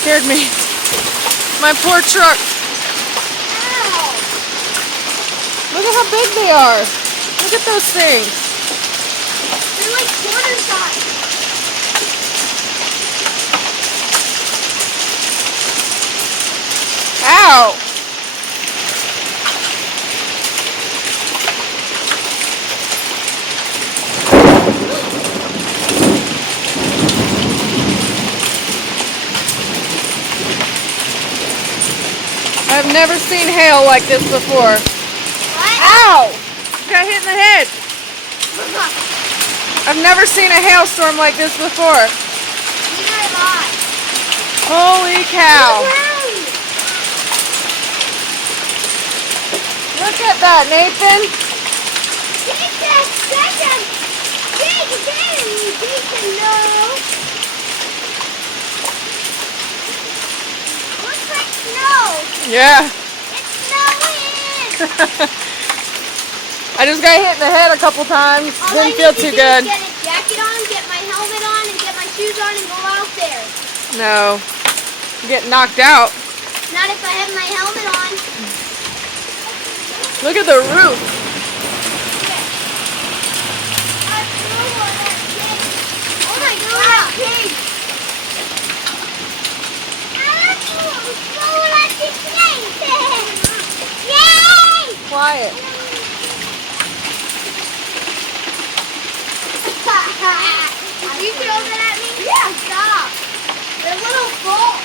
Scared me. My poor truck. Ow. Look at how big they are. Look at those things. They're like quarter size. Ow. I've never seen hail like this before. What? Ow! Got hit in the head. I've never seen a hailstorm like this before. Neither have I. Holy cow. Look at that, Nathan. Take that second. Take it in, Jason, no. Looks like snow. Yeah. It's snowing. I just got hit in the head a couple times. All I Didn't feel need to too do good. is get a jacket on, get my helmet on, and get my shoes on and go out there. No. Get knocked out. Not if I have my helmet on. Look at the roof. Oh my god! Pig! Yay! Quiet. Did you throw that at me? Yeah, stop. They're little balls.